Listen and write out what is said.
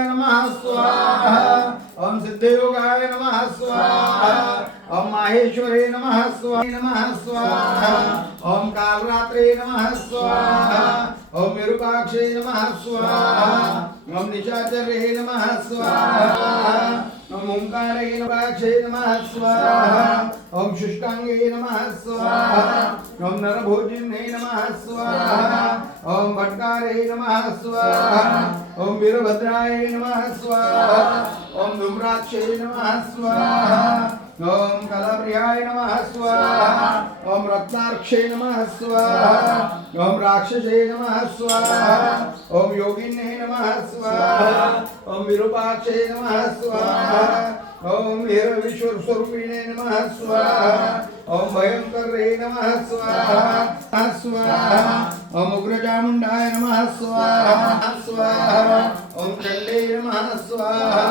नमः स्वाहा। ओम सिद्धयोगाय नमः स्वाहा। ओम माहेश्वरे नमः स्वाहा। ओम कालरात्रे नमः स्वाहा। ओम विरूपाक्षे नमः स्वाहा। ओम निशाचरे नमः स्वाहा। ओम ओंकारे नमः नमः स्वाहा। ओम शुष्कांगे नमः स्वाहा। ओम नरभोजिने नमः स्वाहा। ओम भट्कारे नमः स्वाहा। ओम वीरभद्राय नमः स्वाहा। ओम धूम्राक्षे नमः स्वाहा। ओम कलाप्रियाय नमः स्वाहा। ओम रत्नाक्षे नमः स्वाहा। ओम राक्षसे नमः स्वाहा। ओम योगिने नमः स्वाहा। ओम विरूपाक्षे नमः स्वाहा। ओम वीरविश्वस्वरूपिणे नमः स्वाहा। ओम भयंकरे नमः स्वाहा स्वाहा। ओम उग्रचामुंडाय नमः स्वाहा स्वाहा। ओम चंडे नमः स्वाहा।